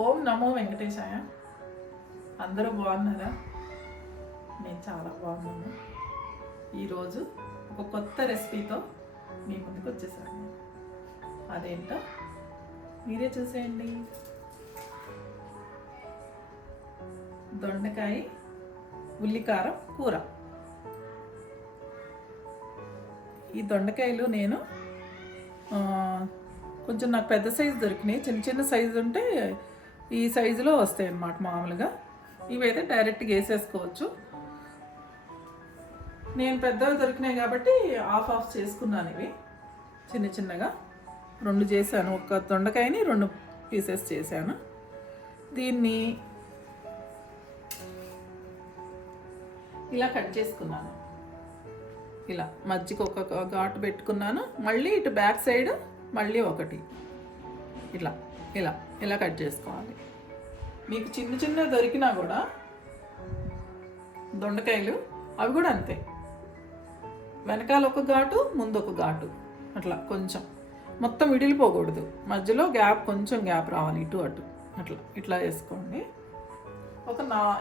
ఓం నమో వెంకటేశాయ. అందరూ బాగున్నారా? నేను చాలా బాగున్నాను. ఈరోజు ఒక కొత్త రెసిపీతో మీ ముందుకు వచ్చేసాను. అదేంటో మీరే చూసేయండి. దొండకాయ ఉల్లికారం కూర. ఈ దొండకాయలు నేను కొంచెం నాకు పెద్ద సైజు దొరికినాయి. చిన్న చిన్న సైజు ఉంటే ఈ సైజులో వస్తాయి అన్నమాట మామూలుగా. ఇవైతే డైరెక్ట్గా వేసేసుకోవచ్చు. నేను పెద్దవి దొరికినాయి కాబట్టి ఆఫ్ చేసుకున్నాను. ఇవి చిన్న చిన్నగా 2 చేశాను. ఒక దొండకాయని 2 పీసెస్ చేశాను. దీన్ని ఇలా కట్ చేసుకున్నాను. ఇలా మధ్యకి ఒక ఘాటు పెట్టుకున్నాను. మళ్ళీ ఇటు బ్యాక్ సైడ్ మళ్ళీ ఒకటి ఇలా ఇలా ఇలా కట్ చేసుకోవాలి. మీకు చిన్న చిన్న దొరికినా కూడా దొండకాయలు అవి కూడా అంతే. వెనకాల ఒక ఘాటు, ముందు ఒక ఘాటు, అట్లా కొంచెం మొత్తం విడిలిపోకూడదు. మధ్యలో కొంచెం గ్యాప్ రావాలి, ఇటు అటు అట్లా ఇట్లా వేసుకోండి.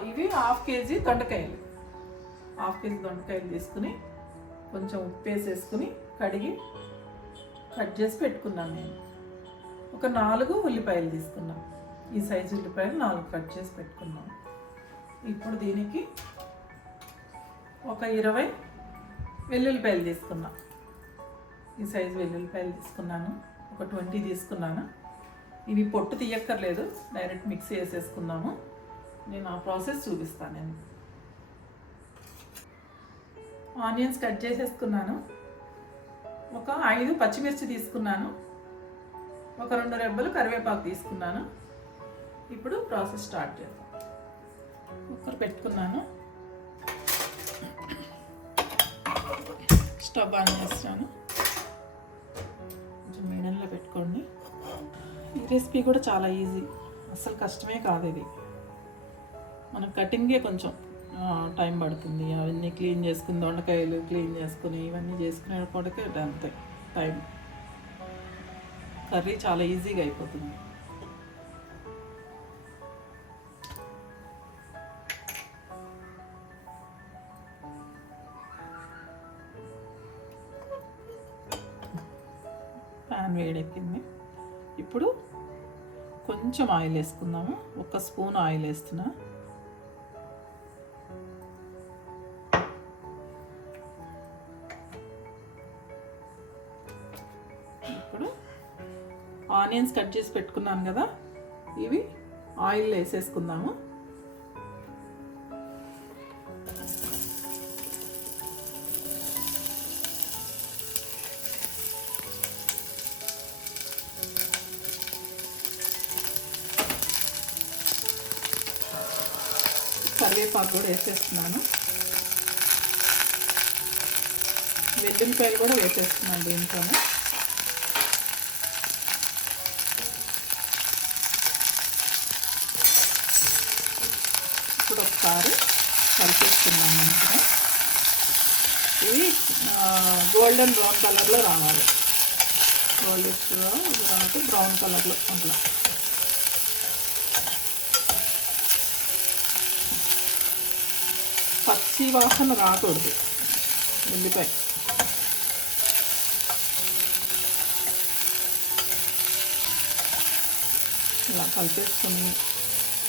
ఇవి 1/2 కేజీ దొండకాయలు. 1/2 కేజీ దొండకాయలు తీసుకుని కొంచెం ఉప్పు వేసేసుకుని కడిగి కట్ చేసి పెట్టుకున్నాను. నేను ఒక 4 ఉల్లిపాయలు తీసుకున్నాను. ఈ సైజు ఉల్లిపాయలు 4 కట్ చేసి పెట్టుకున్నాను. ఇప్పుడు దీనికి ఒక 20 వెల్లుల్లిపాయలు తీసుకున్నాను. ఈ సైజు వెల్లుల్లిపాయలు తీసుకున్నాను. ఒక 20 తీసుకున్నాను. ఇవి పొట్టు తీయక్కర్లేదు, డైరెక్ట్ మిక్సీ వేసేసుకున్నాము. నేను ఆ ప్రాసెస్ చూపిస్తాను. నేను ఆనియన్స్ కట్ చేసేసుకున్నాను. ఒక 5 పచ్చిమిర్చి తీసుకున్నాను. ఒక 2 రెబ్బలు కరివేపాకు తీసుకున్నాను. ఇప్పుడు ప్రాసెస్ స్టార్ట్ చేద్దాం. కుక్కర్ పెట్టుకున్నాను. స్టవ్ ఆన్ చేస్తాను. కొంచెం మీడియంలో పెట్టుకోండి. ఈ రెసిపీ కూడా చాలా ఈజీ, అస్సలు కష్టమే కాదు. ఇది మన కటింగే కొంచెం టైం పడుతుంది. అవన్నీ క్లీన్ చేసుకుని, దొండకాయలు క్లీన్ చేసుకుని ఇవన్నీ చేసుకునేప్పటికే అంతే టైం. కర్రీ చాలా ఈజీగా అయిపోతుంది. ప్యాన్ వేడెక్కింది. ఇప్పుడు కొంచెం ఆయిల్ వేసుకుందాము. 1 స్పూన్ ఆయిల్ వేస్తున్నా. ఇప్పుడు ఆనియన్స్ కట్ చేసి పెట్టుకున్నాను కదా, ఇవి ఆయిల్ వేసేసుకుందాము. కరివేపాకు కూడా వేసేస్తున్నాను. వెల్లుల్లిపాయలు కూడా వేసేస్తున్నాను దీంట్లోనే. ఇప్పుడు ఒకసారి కలిపేస్తున్నాను మంచిగా. ఇవి గోల్డెన్ బ్రౌన్ కలర్లో రావాలి. గోల్డెన్గా రావాలి, బ్రౌన్ కలర్లో అట్లా. పచ్చి వాసన రాకూడదు ఉల్లిపాయ. ఇలా కలిపేసుకొని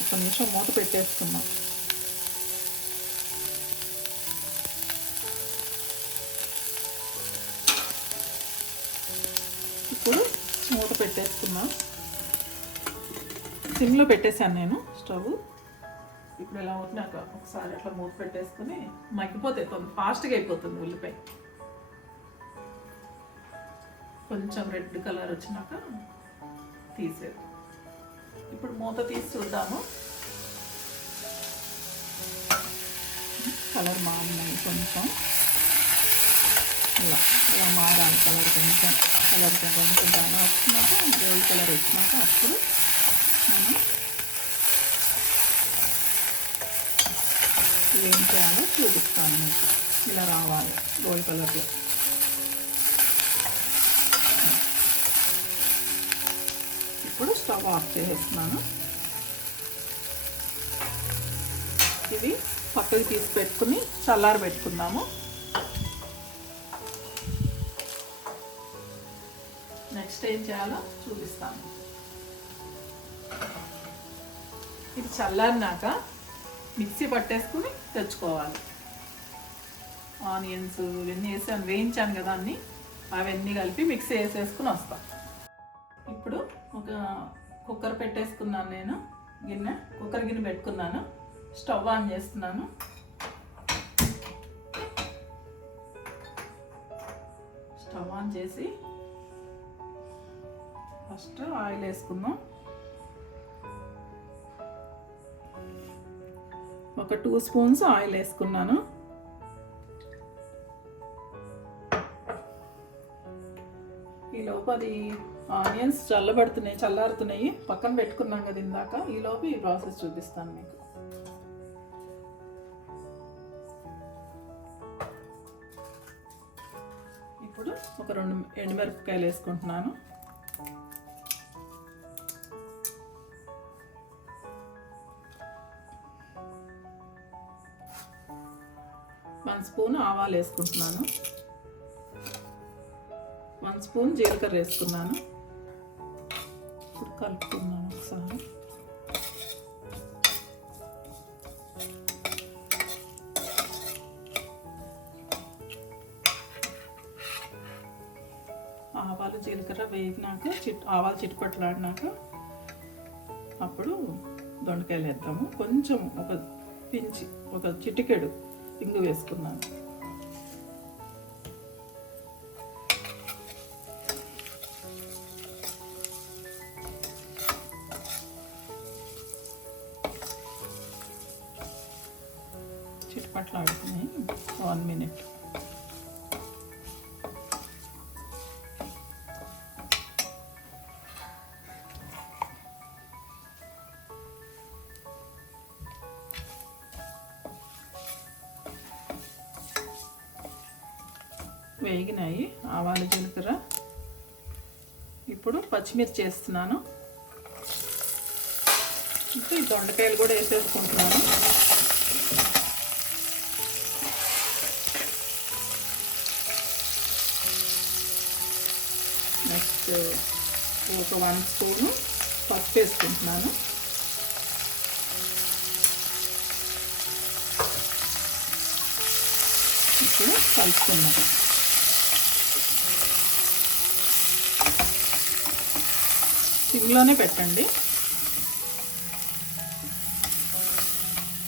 1 నిమిషం మూత పెట్టేసుకున్నాం. ఇప్పుడు మూత పెట్టేసుకున్నాం. సిమ్లో పెట్టేశాను నేను స్టవ్. ఇప్పుడు ఇలా అవుతున్నాక ఒకసారి అట్లా మూత పెట్టేసుకుని మగ్గిపోతే ఫాస్ట్గా అయిపోతుంది ఉల్లిపాయ. కొంచెం రెడ్ కలర్ వచ్చినాక తీసేది. ఇప్పుడు మూత తీసి చూద్దాము. కలర్ మారినాయి కొంచెం. ఇలా మారాలి కలర్. కొంచెం బాగా వచ్చినాక గోల్డ్ కలర్ వచ్చినాక అప్పుడు మనం ఏం చేయాలో చూపిస్తాను మీకు. ఇలా రావాలి గోల్డ్ కలర్లో. ఇప్పుడు స్టవ్ ఆఫ్ చేసేస్తున్నాను. ఇవి పక్కకి తీసి పెట్టుకుని చల్లారి పెట్టుకుందాము. నెక్స్ట్ ఏం చేయాలో చూపిస్తాను. ఇది చల్లారినాక మిక్సీ పట్టేసుకుని తెచ్చుకోవాలి. ఆనియన్స్ ఇవన్నీ వేసాను, వేయించాను కదా అన్నీ, అవన్నీ కలిపి మిక్సీ వేసేసుకుని వస్తాం. ఇప్పుడు ఒక కుక్కర్ పెట్టేసుకున్నాను. నేను కుక్కర్ గిన్నె పెట్టుకున్నాను. స్టవ్ ఆన్ చేస్తున్నాను. స్టవ్ ఆన్ చేసి ఫస్ట్ ఆయిల్ వేసుకుందాం. ఒక 2 స్పూన్స్ ఆయిల్ వేసుకున్నాను. ఈలోపు అది ఆనియన్స్ చల్లారుతున్నాయి, పక్కన పెట్టుకున్నాం కదా ఇందాక. ఈలోపు ఈ ప్రాసెస్ చూపిస్తాను మీకు. ఇప్పుడు ఒక 2 ఎండుమిరపకాయలు వేసుకుంటున్నాను. వన్ స్పూన్ ఆవాలు వేసుకుంటున్నాను. 1 స్పూన్ జీలకర్ర వేసుకున్నాను. ఇప్పుడు కలుపుకున్నాను ఒకసారి. ఆవాలు జీలకర్ర వేగినాక ఆవాలు చిట్టుపట్లాడినాక అప్పుడు దొండకాయలు వేద్దాము. కొంచెం ఒక చిటికెడు ఇంగు వేసుకున్నాను. చిట్టుపట్లాడుతున్నాయి. 1 మినిట్. వేగినాయి ఆవాలు జీలకర్ర. ఇప్పుడు పచ్చిమిర్చి వేస్తున్నాను. ఇంకా ఈ దొండకాయలు కూడా వేసేసుకుంటున్నాను. నెక్స్ట్ ఒక 1 స్పూను పసుపు వేసుకుంటున్నాను. ఇప్పుడు కలుపుకున్నాను. సిమ్లోనే పెట్టండి.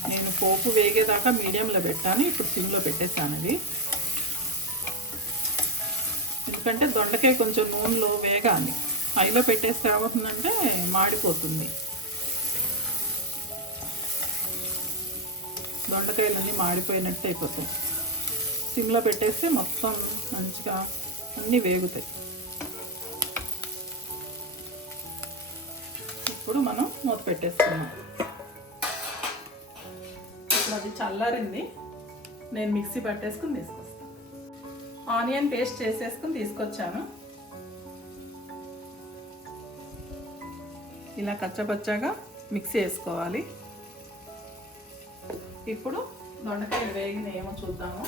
నేను పోపు వేగేదాకా మీడియంలో పెట్టాను. ఇప్పుడు సిమ్లో పెట్టేసాను అది. ఎందుకంటే దొండకాయ కొంచెం నూనెలో వేగాలి. హైలో పెట్టేస్తే ఏమవుతుందంటే మాడిపోతుంది. దొండకాయలన్నీ మాడిపోయినట్టు అయిపోతాయి. సిమ్లో పెట్టేస్తే మొత్తం మంచిగా అన్నీ వేగుతాయి. ఇప్పుడు మనం మూత పెట్టేసుకున్నాం. ఇప్పుడు అది చల్లారింది. నేను మిక్సీ పట్టేసుకుని తీసుకొస్తాను. ఆనియన్ పేస్ట్ చేసేసుకుని తీసుకొచ్చాను. ఇలా కచ్చపచ్చగా మిక్సీ వేసుకోవాలి. ఇప్పుడు దొండకాయలు వేగినాయేమో చూద్దాము.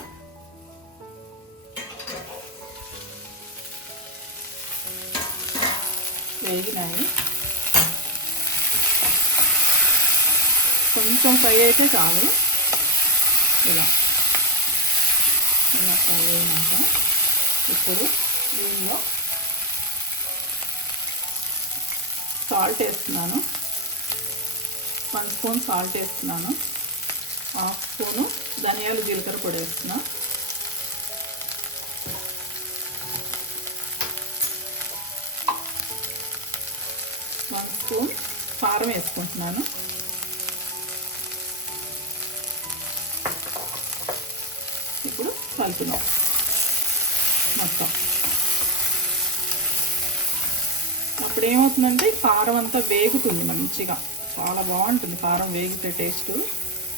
వేగినాయి. కొంచెం ఫ్రై అయితే చాలు. ఇలా ఫ్రై అయినాక ఇప్పుడు దీనిలో సాల్ట్ వేస్తున్నాను. 1 స్పూన్ సాల్ట్ వేస్తున్నాను. 1/2 స్పూను ధనియాలు జీలకర్ర పొడి వేస్తున్నా. వన్ స్పూన్ కారం వేసుకుంటున్నాను. ఇప్పుడు కలుపుదాం మొత్తం. అప్పుడు ఏమవుతుందంటే కారం అంతా వేగుతుంది మంచిగా. చాలా బాగుంటుంది కారం వేగితే. టేస్ట్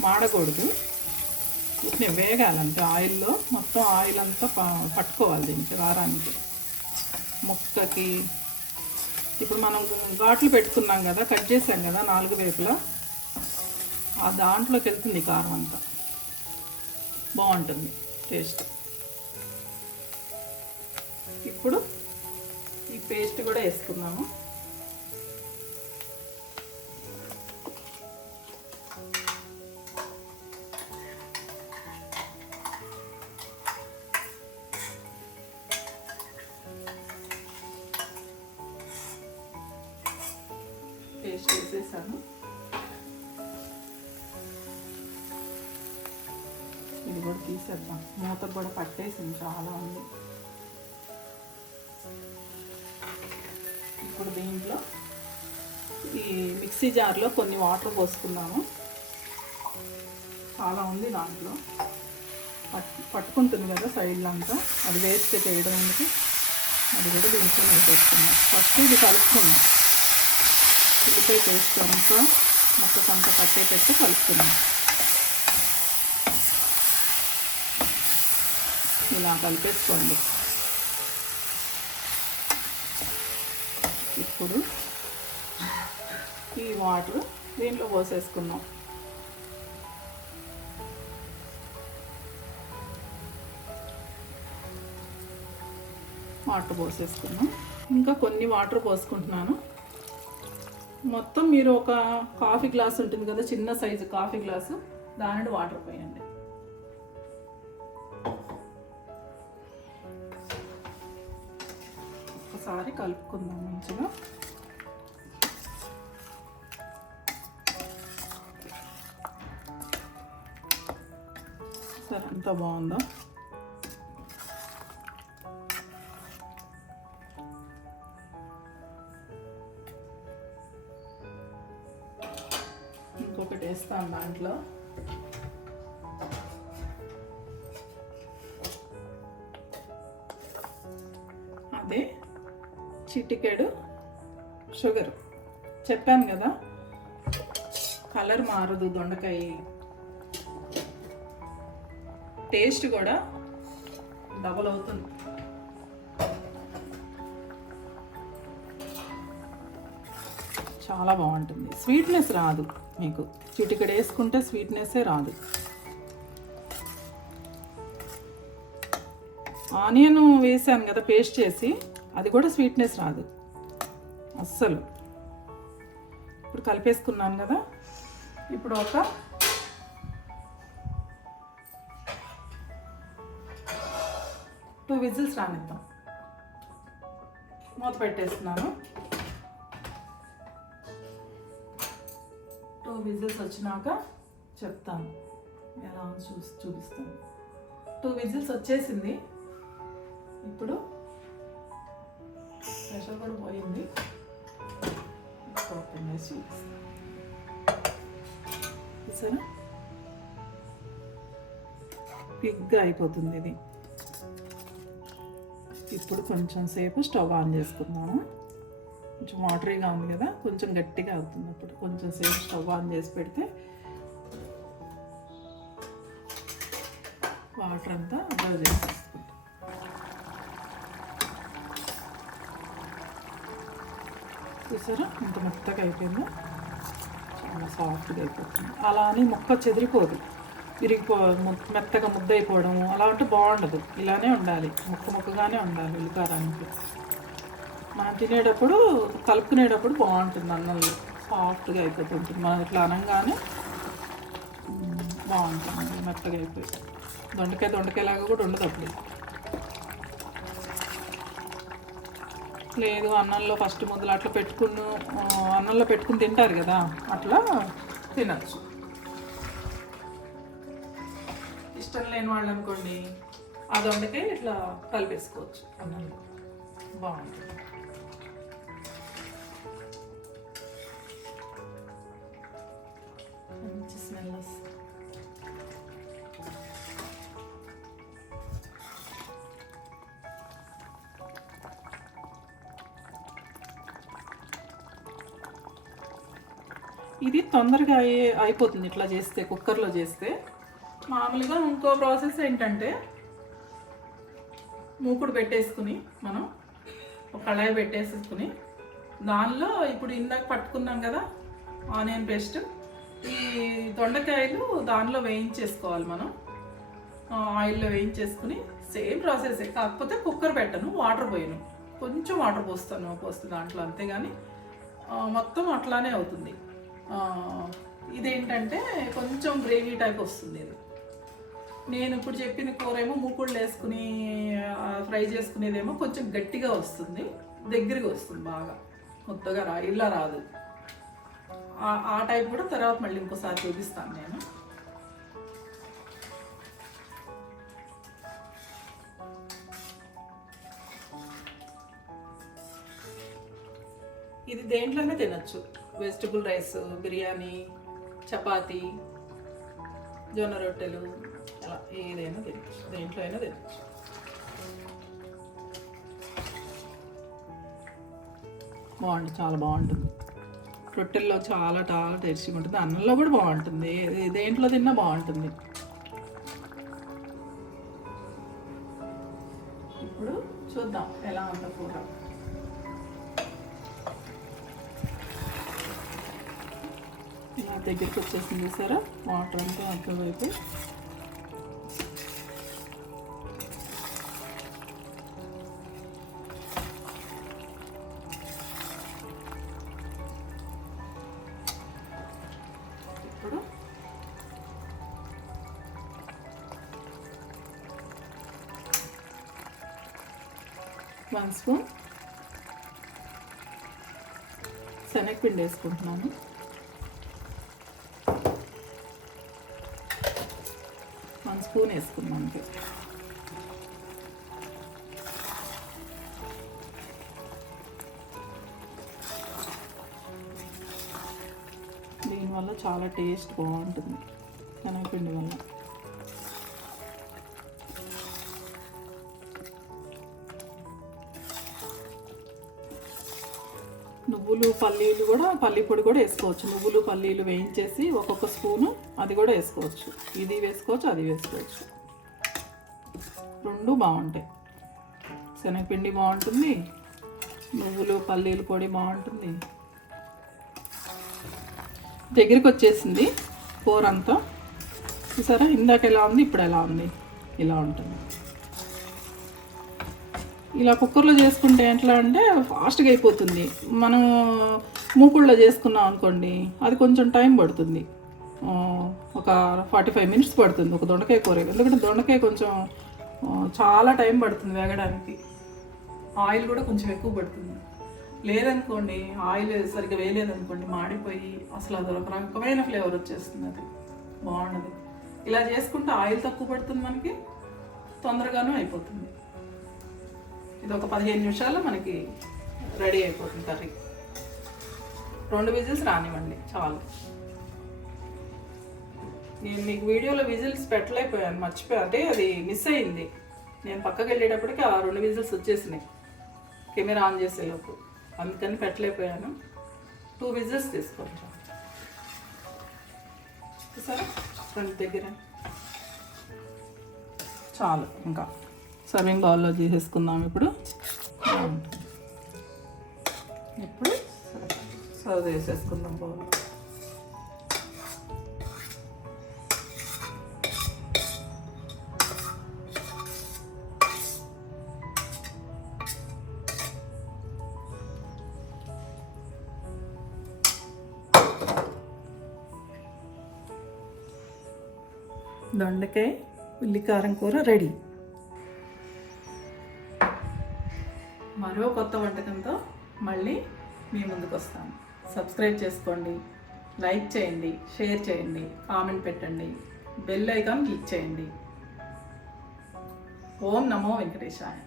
మాడకూడదు, ఇట్నే వేగాలంటే ఆయిల్లో. మొత్తం ఆయిల్ అంతా పట్టుకోవాలి దీనికి, కారానికి, ముక్కకి. ఇప్పుడు మనం ఘాట్లు పెట్టుకున్నాం కదా, కట్ చేసాం కదా 4 వైపులా, ఆ దాంట్లోకి వెళ్తుంది కారం అంతా, బాగుంటుంది టేస్ట్. ఇప్పుడు ఈ పేస్ట్ కూడా వేసుకున్నాము. పేస్ట్ వేసేసాను. ఇది కూడా తీసేద్దాం, మూత కూడా పట్టేసింది, చాలా ఉంది. ఇప్పుడు దీంట్లో ఈ మిక్సీ జార్లో కొన్ని వాటర్ పోసుకున్నాము. చాలా ఉంది దాంట్లో, పట్టుకుంటుంది కదా సైడ్లో అంతా, అది వేస్ట్ చేయడానికి అది కూడా దీంట్లో వేసేస్తున్నాం. ఫస్ట్ ఇది కలుపుకున్నాం, ఉల్లిపాయ పేస్ట్ అంతా మొక్కకంతా పట్టేటట్టు కలుపుకున్నాం. ఇలా కలిపేసుకోండి. ఇప్పుడు ఈ వాటర్ దీంట్లో పోసేసుకున్నాం. వాటర్ పోసేసుకున్నాం. ఇంకా కొన్ని వాటర్ పోసుకుంటున్నాను. మొత్తం మీరు ఒక కాఫీ గ్లాస్ ఉంటుంది కదా, చిన్న సైజు కాఫీ గ్లాసు, దానిలో వాటర్ పోయండి. ఒకసారి కలుపుకుందాం మంచిగా. సరే, అంత బాగుందా? ఇంకొకటి వేస్తాను దాంట్లో. అదే చిటికెడు షుగర్. చెప్పాను కదా, కలర్ మారదు దొండకాయ, టేస్ట్ కూడా డబల్ అవుతుంది. చాలా బాగుంటుంది. స్వీట్నెస్ రాదు మీకు, చిటికెడు వేసుకుంటే స్వీట్నెస్సే రాదు. ఆనియన్ వేసాను కదా పేస్ట్ చేసి, అది కూడా స్వీట్నెస్ రాదు అస్సలు. ఇప్పుడు కలిపేసుకున్నాను కదా, ఇప్పుడు ఒక 2 విజిల్స్ రానిద్దాం. మూత పెట్టేస్తున్నాను. 2 విజిల్స్ వచ్చినాక చెప్తాను, ఎలా చూపిస్తాను. 2 విజిల్స్ వచ్చేసింది. ఇప్పుడు ప్రెషర్ కూడా పోయింది. ఓపెన్ చేసి చూసారా, పిగ్గా అయిపోతుంది ఇది. ఇప్పుడు కొంచెం సేపు స్టవ్ ఆన్ చేసుకుందాము. కొంచెం వాటరీగా ఉంది కదా, కొంచెం గట్టిగా అవుతుంది. అప్పుడు కొంచెం సేపు స్టవ్ ఆన్ చేసి పెడితే వాటర్ అంతా అబ్జర్వ్ చేసేసుకుంటాం. చూసారా ఇంత మెత్తగా అయిపోయిందో, చాలా సాఫ్ట్గా అయిపోతుంది. అలా అని మొక్క చెదిరిపోదు, మెత్తగా ముద్ద అయిపోవడం అలా ఉంటే బాగుండదు. ఇలానే ఉండాలి, ముక్కగానే ఉండాలి. ఉల్లికారానికి మనం తినేటప్పుడు కలుపుకునేటప్పుడు బాగుంటుంది. అన్నంలో సాఫ్ట్గా అయిపోతుంటుంది. మనం ఇట్లా అనగానే బాగుంటుంది, మెత్తగా అయిపోయి. దొండకాయలాగా కూడా ఉండదు అప్పుడు. లేదు అన్నంలో ఫస్ట్ ముద్దలు అట్లా అన్నంలో పెట్టుకుని తింటారు కదా, అట్లా తినచ్చు. ఇష్టం లేని వాళ్ళు అనుకోండి, ఆ దొండకాయ ఇట్లా కలిపేసుకోవచ్చు అన్నంలో, బాగుంటుంది. మంచి స్మెల్ వస్తుంది. ఇది తొందరగా అయిపోతుంది ఇట్లా చేస్తే, కుక్కర్లో చేస్తే. మామూలుగా ఇంకో ప్రాసెస్ ఏంటంటే, మూకుడు పెట్టేసుకుని మనం ఒక కళాయి పెట్టేసుకుని దానిలో ఇప్పుడు ఇందాక పట్టుకున్నాం కదా ఆనియన్ పేస్ట్, ఈ దొండకాయలు దానిలో వేయించేసుకోవాలి మనం, ఆయిల్లో వేయించేసుకుని. సేమ్ ప్రాసెస్, కాకపోతే కుక్కర్ పెట్టను, వాటర్ పోయాను, కొంచెం వాటర్ పోస్తాను దాంట్లో, అంతేగాని మొత్తం అట్లానే అవుతుంది. ఇదేంటంటే కొంచెం గ్రేవీ టైప్ వస్తుంది ఇది. నేను ఇప్పుడు చెప్పిన కూర ఏమో మూకుళ్ళు వేసుకుని ఫ్రై చేసుకునేదేమో కొంచెం గట్టిగా వస్తుంది, దగ్గరగా వస్తుంది, బాగా కొత్తగా ఇలా రాదు. ఆ టైప్ కూడా తర్వాత మళ్ళీ ఇంకోసారి చూపిస్తాను నేను. ఇది దేంట్లోనే తినచ్చు, వెజిటబుల్ రైస్, బిర్యానీ, చపాతీ, జొన్న రొట్టెలు, అలా ఏదైనా తినచ్చు, దేంట్లో అయినా తినచ్చు. బాగుంటుంది, చాలా బాగుంటుంది. రొట్టెల్లో చాలా చాలా టేస్టీగా ఉంటుంది, అన్నంలో కూడా బాగుంటుంది, దేంట్లో తిన్నా బాగుంటుంది. ఇప్పుడు చూద్దాం ఎలా ఉందో కూర. దగ్గరికి వచ్చేసింది చూసారా, వాటర్ అంతా అబ్జర్వ్ అయిపోయి. ఇప్పుడు 1 స్పూన్ శనగపిండి వేసుకుంటున్నాను. స్పూన్ వేసుకున్నాం అంతే. దీనివల్ల చాలా టేస్ట్ బాగుంటుంది శనగపిండి వల్ల. నువ్వులు పల్లీలు కూడా, పల్లీ పొడి కూడా వేసుకోవచ్చు. నువ్వులు పల్లీలు వేయించేసి ఒక్కొక్క స్పూను అది కూడా వేసుకోవచ్చు. ఇది వేసుకోవచ్చు, అది వేసుకోవచ్చు, రెండు బాగుంటాయి. శనగపిండి బాగుంటుంది, నువ్వులు పల్లీలు పొడి బాగుంటుంది. దగ్గరికి వచ్చేసింది కూర అంతా చూసారా, ఇందాక ఎలా ఉంది ఇప్పుడు ఎలా ఉంది, ఇలా ఉంటుంది. ఇలా కుక్కర్లో చేసుకుంటే ఎట్లా అంటే ఫాస్ట్గా అయిపోతుంది. మనం మూకుళ్ళలో చేసుకున్నాం అనుకోండి, అది కొంచెం టైం పడుతుంది, ఒక 45 మినిట్స్ పడుతుంది ఒక దొండకాయ కూర. ఎందుకంటే దొండకాయ కొంచెం చాలా టైం పడుతుంది వేగడానికి, ఆయిల్ కూడా కొంచెం ఎక్కువ పడుతుంది. లేదనుకోండి, ఆయిల్ సరిగ్గా వేయలేదనుకోండి, మాడిపోయి అసలు అది ఒక రకమైన ఫ్లేవర్ వచ్చేస్తుంది, అది బాగుండదు. ఇలా చేసుకుంటే ఆయిల్ తక్కువ పడుతుంది, మనకి తొందరగానే అయిపోతుంది. ఇది ఒక 15 నిమిషాల్లో మనకి రెడీ అయిపోతుంది కర్రీ. 2 విజిల్స్ రానివ్వండి చాలు. నేను మీకు వీడియోలో విజిల్స్ పెట్టలేకపోయాను, మర్చిపోయాను, అంటే అది మిస్ అయింది. నేను పక్కకి వెళ్ళేటప్పటికి ఆ 2 విజిల్స్ వచ్చేసినాయి కెమెరా ఆన్ చేసేలోపు, అందుకని పెట్టలేకపోయాను. 2 విజిల్స్ తీసుకోండి సరే, ఫ్రంట్ దగ్గర చాలు. ఇంకా సర్వింగ్ బౌల్లో తీసేసుకుందాం. ఇప్పుడు సర్వ్ చేసేసుకుందాం బౌల్. దొండకాయ ఉల్లికారం కూర రెడీ. మరో కొత్త వంటకంతో మళ్ళీ మీ ముందుకు వస్తాను. సబ్స్క్రైబ్ చేసుకోండి, లైక్ చేయండి, షేర్ చేయండి, కామెంట్ పెట్టండి, బెల్ ఐకాన్ క్లిక్ చేయండి. ఓం నమో వెంకటేశాయ.